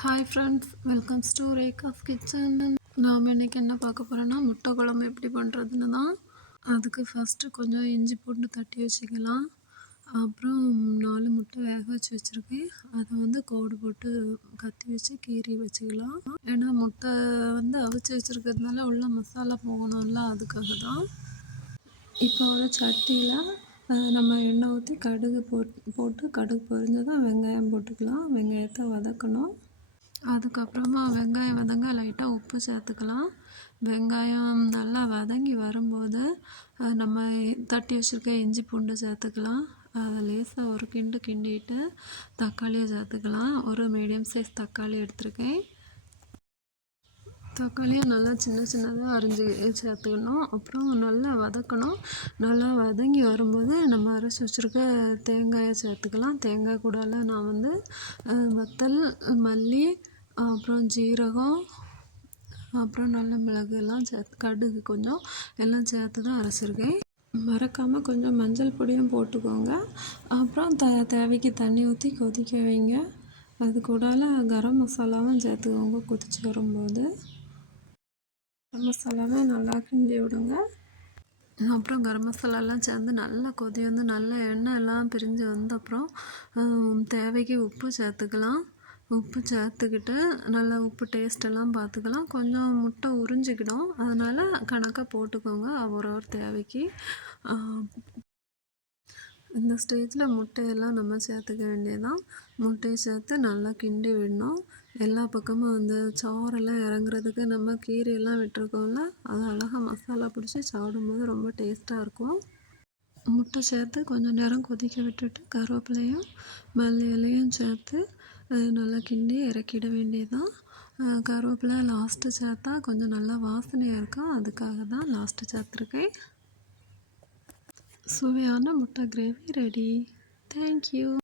Hi friends welcomes to Rekha's kitchen நாம் இன்றைக்கி என்ன பார்க்க போகிறோன்னா முட்டை குழம்பு எப்படி பண்ணுறதுன்னு தான். அதுக்கு ஃபஸ்ட்டு கொஞ்சம் இஞ்சி பூண்டு தட்டி வச்சுக்கலாம். அப்புறம் நாலு முட்டை வேக வச்சு வச்சுருக்கேன் அதை வந்து கோடு போட்டு கத்தி வச்சு கீறி வச்சுக்கலாம். ஏன்னா முட்டை வந்து அவிச்சு வச்சுருக்கிறதுனால உள்ள மசாலா போகணும்ல அதுக்காக தான் இப்போ உள்ள சட்டியில் நம்ம எண்ணெய் ஊற்றி கடுகு போட் போட்டு கடுகு பொரிஞ்சதும் வெங்காயம் போட்டுக்கலாம். வெங்காயத்தை வதக்கணும். அதுக்கப்புறமா வெங்காயம் வதங்க லைட்டாக உப்பு சேர்த்துக்கலாம். வெங்காயம் நல்லா வதங்கி வரும்போது நம்ம தட்டி வச்சுருக்க இஞ்சி பூண்டு சேர்த்துக்கலாம். அதை லேசாக ஒரு கிண்டு கிண்டிட்டு தக்காளியை சேர்த்துக்கலாம். ஒரு மீடியம் சைஸ் தக்காளி எடுத்திருக்கேன். தக்காளியை நல்லா சின்ன சின்னதாக அரிஞ்சு சேர்த்துக்கணும். அப்புறம் நல்லா வதக்கணும். நல்லா வதங்கி வரும்போது நம்ம அரைச்சி வச்சுருக்க தேங்காயை சேர்த்துக்கலாம். தேங்காய் கூடால நான் வந்து வத்தல் மல்லி அப்புறம் ஜீரகம் அப்புறம் நல்ல மிளகு எல்லாம் சேர்த்து கடுகு கொஞ்சம் எல்லாம் சேர்த்து தான் அரைச்சிருக்கேன். மறக்காமல் கொஞ்சம் மஞ்சள் பொடியும் போட்டுக்கோங்க. அப்புறம் த தேவைக்கு தண்ணி ஊற்றி கொதிக்க வைங்க. அது கூடால கரம் மசாலாவும் சேர்த்துக்கோங்க. கொதிச்சு வரும்போது. மசாலாவை நல்லா கிண்டி விடுங்க. அப்புறம் கரம் மசாலாலாம் சேர்ந்து நல்லா கொதி வந்து நல்ல எண்ணெய் எல்லாம் பிரிஞ்சு வந்த அப்புறம் தேவைக்கு உப்பு சேர்த்துக்கலாம். உப்பு சேர்த்துக்கிட்டு நல்லா உப்பு டேஸ்ட்டெல்லாம் பார்த்துக்கலாம். கொஞ்சம் முட்டை உறிஞ்சிக்கிடும். அதனால் கணக்காக போட்டுக்கோங்க. ஒரு ஒரு தேவைக்கு. இந்த ஸ்டேஜில் முட்டையெல்லாம் நம்ம சேர்த்துக்க வேண்டியதான் முட்டையை சேர்த்து நல்லா கிண்டி விடணும். எல்லா பக்கமும் அந்த சாரெல்லாம் இறங்குறதுக்கு நம்ம கீரையெல்லாம் விட்டுருக்கோம்ல அது அழகாக மசாலா பிடிச்சி சாப்பிடும்போது ரொம்ப டேஸ்ட்டாக இருக்கும். முட்டை சேர்த்து கொஞ்சம் நேரம் கொதிக்க விட்டுட்டு கருவேப்பிலையும் மல்லி இலையும் சேர்த்து நல்லா கிண்டி இறக்கிட வேண்டியதான் கருவேப்பிலை லாஸ்ட்டு சேர்த்தா கொஞ்சம் நல்லா வாசனையாக இருக்கும். அதுக்காக தான் லாஸ்ட்டு சேர்த்துருக்கேன். சுவையான முட்டை கிரேவி ரெடி தேங்க்யூ